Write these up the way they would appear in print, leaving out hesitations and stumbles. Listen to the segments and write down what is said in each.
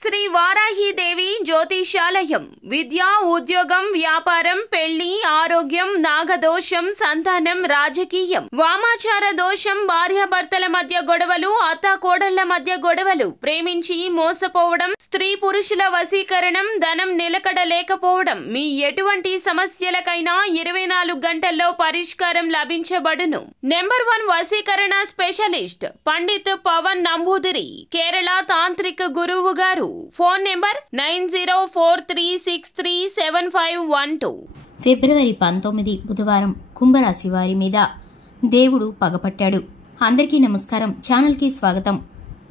శ్రీ వారాహిదేవి జ్యోతిషాలయం విద్య, ఉద్యోగం, వ్యాపారం, పెళ్లి, ఆరోగ్యం, నాగదోషం, సంతానం, రాజకీయం, వామాచార దోషం, భార్యాభర్తల మధ్య గొడవలు, అత్తాకోడళ్ల మధ్య గొడవలు, ప్రేమించి మోసపోవడం, స్త్రీ పురుషుల వశీకరణం, ధనం నిలకడ లేకపోవడం, మీ ఎటువంటి సమస్యలకైనా 24 గంటల్లో పరిష్కారం లభించబడును. నెంబర్ 1 వశీకరణ స్పెషలిస్ట్ పండిత్ పవన్ నంబూదిరి, కేరళ తాంత్రిక గురువు గారు. Phone number 9043637512. ఫిబ్రవరి 19 బుధవారం కుంభరాశి వారి మీద దేవుడు పగపట్టాడు. అందరికీ నమస్కారం, ఛానల్కి స్వాగతం.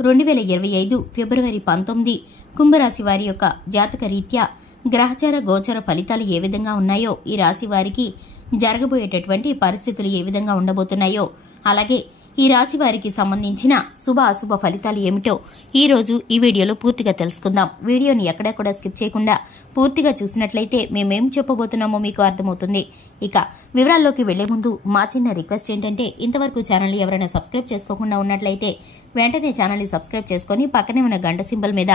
2025 ఫిబ్రవరి 19 కుంభరాశి వారి యొక్క జాతక రీత్యా గ్రహచార గోచర ఫలితాలు ఏ విధంగా ఉన్నాయో, ఈ రాశి వారికి జరగబోయేటటువంటి పరిస్థితులు ఏ విధంగా ఉండబోతున్నాయో, అలాగే ఈ రాశి వారికి సంబంధించిన శుభ అశుభ ఫలితాలు ఏమిటో ఈ రోజు ఈ వీడియోలో పూర్తిగా తెలుసుకుందాం. వీడియోని ఎక్కడా కూడా స్కిప్ చేయకుండా పూర్తిగా చూసినట్లయితే మేమేం చెప్పబోతున్నామో మీకు అర్థమవుతుంది. ఇక వివరాల్లోకి వెళ్లే ముందు మా చిన్న రిక్వెస్ట్ ఏంటంటే, ఇంతవరకు ఛానల్ని ఎవరైనా సబ్స్క్రైబ్ చేసుకోకుండా ఉన్నట్లయితే వెంటనే ఛానల్ని సబ్స్క్రైబ్ చేసుకుని పక్కనే ఉన్న గంట సింబల్ మీద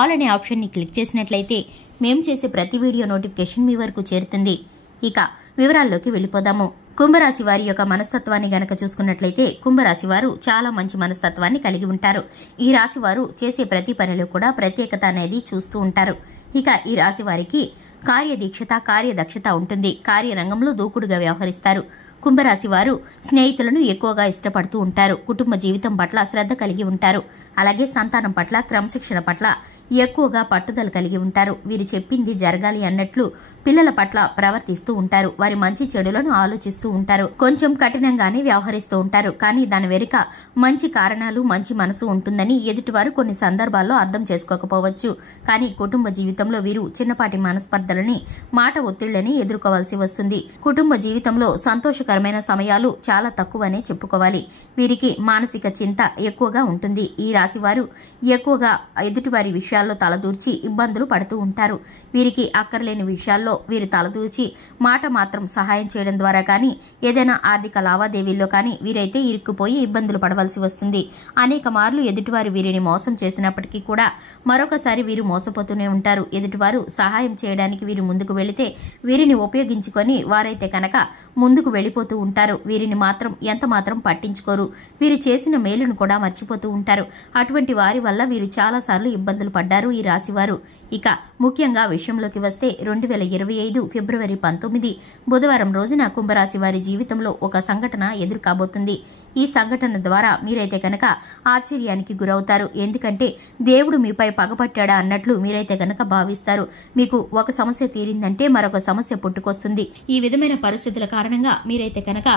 ఆల్ అనే ఆప్షన్ని క్లిక్ చేసినట్లయితే మేము చేసే ప్రతి వీడియో నోటిఫికేషన్ మీ వరకు చేరుతుంది. ఇక వివరాల్లోకి వెళ్ళిపోదాము. కుంభరాశి వారి యొక్క మనస్తత్వాన్ని గనక చూసుకున్నట్లయితే, కుంభరాశి వారు చాలా మంచి మనస్తత్వాన్ని కలిగి ఉంటారు. ఈ రాశి వారు చేసే ప్రతి పనిలో కూడా ప్రత్యేకత అనేది చూస్తూ ఉంటారు. ఇక ఈ రాశి వారికి కార్యదీక్షత, కార్యదక్షత ఉంటుంది. కార్యరంగంలో దూకుడుగా వ్యవహరిస్తారు. కుంభరాశి వారు స్నేహితులను ఎక్కువగా ఇష్టపడుతూ ఉంటారు. కుటుంబ జీవితం పట్ల శ్రద్ధ కలిగి ఉంటారు. అలాగే సంతానం పట్ల, క్రమశిక్షణ పట్ల ఎక్కువగా పట్టుదల కలిగి ఉంటారు. వీరు చెప్పింది జరగాలి అన్నట్లు పిల్లల పట్ల ప్రవర్తిస్తూ ఉంటారు. వారి మంచి చెడులను ఆలోచిస్తూ ఉంటారు. కొంచెం కఠినంగానే వ్యవహరిస్తూ ఉంటారు. కానీ దాని వెనుక మంచి కారణాలు, మంచి మనసు ఉంటుందని ఎదుటివారు కొన్ని సందర్భాల్లో అర్థం చేసుకోకపోవచ్చు. కానీ కుటుంబ జీవితంలో వీరు చిన్నపాటి మనస్పర్ధలని, మాట ఒత్తిళ్లని ఎదుర్కోవాల్సి వస్తుంది. కుటుంబ జీవితంలో సంతోషకరమైన సమయాలు చాలా తక్కువనే చెప్పుకోవాలి. వీరికి మానసిక చింత ఎక్కువగా ఉంటుంది. ఈ రాశి వారు ఎక్కువగా ఎదుటివారి విషయాల్లో తలదూర్చి ఇబ్బందులు పడుతూ ఉంటారు. వీరికి అక్కర్లేని విషయాల్లో వీరు తలదూర్చి మాట మాత్రం సహాయం చేయడం ద్వారా కానీ, ఏదైనా ఆర్థిక లావాదేవీల్లో కానీ వీరైతే ఇరుక్కుపోయి ఇబ్బందులు పడవలసి వస్తుంది. అనేక మార్లు ఎదుటివారు వీరిని మోసం చేసినప్పటికీ కూడా మరొకసారి వీరు మోసపోతూనే ఉంటారు. ఎదుటివారు సహాయం చేయడానికి వీరు ముందుకు వెళితే వీరిని ఉపయోగించుకొని వారైతే కనుక ముందుకు వెళ్లిపోతూ ఉంటారు. వీరిని మాత్రం ఎంత మాత్రం పట్టించుకోరు. వీరు చేసిన మేలును కూడా మర్చిపోతూ ఉంటారు. అటువంటి వారి వల్ల వీరు చాలాసార్లు ఇబ్బందులు పడ్డారు ఈ రాశివారు. ఇక ముఖ్యంగా విషయంలోకి వస్తే, 2025 ఫిబ్రవరి 19 బుధవారం రోజున కుంభరాశి వారి జీవితంలో ఒక సంఘటన ఎదురు కాబోతుంది. ఈ సంఘటన ద్వారా మీరైతే కనుక ఆశ్చర్యానికి గురవుతారు. ఎందుకంటే దేవుడు మీపై పగపట్టాడా అన్నట్లు మీరైతే కనుక భావిస్తారు. మీకు ఒక సమస్య తీరిందంటే మరొక సమస్య పుట్టుకొస్తుంది. ఈ విధమైన పరిస్థితుల కారణంగా మీరైతే కనుక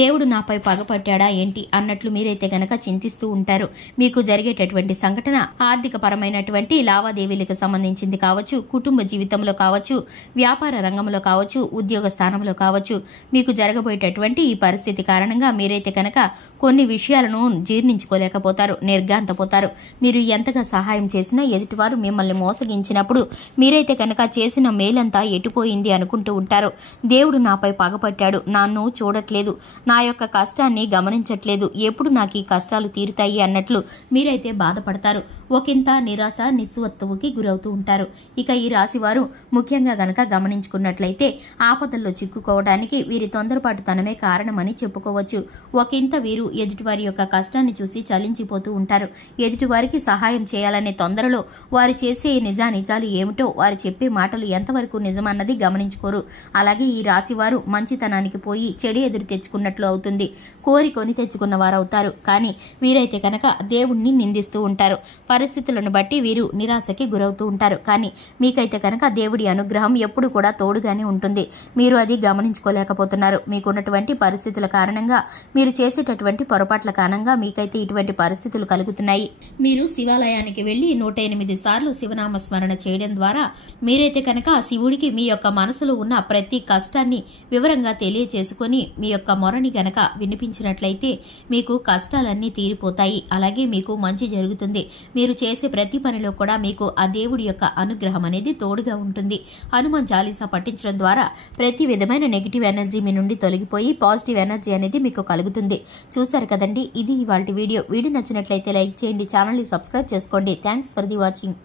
దేవుడు నాపై పగపట్టాడా ఏంటి అన్నట్లు మీరైతే కనుక చింతిస్తూ ఉంటారు. మీకు జరిగేటటువంటి సంఘటన ఆర్థిక పరమైనటువంటి లావాదేవీలకు సంబంధించింది కావచ్చు, కుటుంబ జీవితంలో కావచ్చు, వ్యాపార రంగంలో కావచ్చు, ఉద్యోగ స్థానంలో కావచ్చు. మీకు జరగబోయేటటువంటి ఈ పరిస్థితి కారణంగా మీరైతే కనుక కొన్ని విషయాలను జీర్ణించుకోలేకపోతారు, నిర్ఘాంతపోతారు. మీరు ఎంతగా సహాయం చేసినా ఎదుటివారు మిమ్మల్ని మోసగించినప్పుడు మీరైతే కనుక చేసిన మేలంతా ఎటుపోయింది అనుకుంటూ ఉంటారు. దేవుడు నాపై పగపట్టాడు, నన్ను చూడట్లేదు, నా యొక్క కష్టాన్ని గమనించట్లేదు, ఎప్పుడు నాకు ఈ కష్టాలు తీరుతాయి అన్నట్లు మీరైతే బాధపడతారు. ఒకంత నిరాశ, నిస్సత్తువుకి గురవుతూ ఉంటారు. ఇక ఈ రాశి వారు ముఖ్యంగా గనక గమనించుకున్నట్లయితే, ఆపదల్లో చిక్కుకోవడానికి వీరి తొందరపాటుతనమే కారణమని చెప్పుకోవచ్చు. ఒకంత వీరు ఎదుటివారి యొక్క కష్టాన్ని చూసి చలించిపోతూ ఉంటారు. ఎదుటివారికి సహాయం చేయాలనే తొందరలో వారు చేసే నిజానిజాలు ఏమిటో, వారు చెప్పే మాటలు ఎంతవరకు నిజమన్నది గమనించుకోరు. అలాగే ఈ రాశి వారు మంచితనానికి పోయి చెడు ఎదురు తెచ్చుకున్నట్లు అవుతుంది. కోరి కొని తెచ్చుకున్న వారవుతారు. కానీ వీరైతే కనుక దేవుణ్ణి నిందిస్తూ ఉంటారు. పరిస్థితులను బట్టి వీరు నిరాశకి గురవుతూ ఉంటారు. కానీ మీకైతే కనుక దేవుడి అనుగ్రహం ఎప్పుడు కూడా తోడుగానే ఉంటుంది. మీరు అది గమనించుకోలేకపోతున్నారు. మీకున్నటువంటి పరిస్థితుల కారణంగా, మీరు చేసేటటువంటి పొరపాట్ల కారణంగా మీకైతే ఇటువంటి పరిస్థితులు కలుగుతున్నాయి. మీరు శివాలయానికి వెళ్లి 108 సార్లు శివనామ స్మరణ చేయడం ద్వారా మీరైతే కనుక శివుడికి మీ యొక్క మనసులో ఉన్న ప్రతి కష్టాన్ని వివరంగా తెలియచేసుకుని మీ యొక్క మొరని గనక వినిపించినట్లయితే మీకు కష్టాలన్నీ తీరిపోతాయి. అలాగే మీకు మంచి జరుగుతుంది. మీరు చేసే ప్రతి పనిలో కూడా మీకు ఆ దేవుడి యొక్క అనుగ్రహం అనేది తోడుగా ఉంటుంది. హనుమాన్ చాలీసా పఠించడం ద్వారా ప్రతి విధమైన నెగిటివ్ ఎనర్జీ మీ నుండి తొలగిపోయి పాజిటివ్ ఎనర్జీ అనేది మీకు కలుగుతుంది. చూశారు కదండి, ఇది ఇవాల్టి వీడియో. వీడియో నచ్చినట్లయితే లైక్ చేయండి, ఛానల్ని సబ్స్క్రైబ్ చేసుకోండి. Thanks for the watching.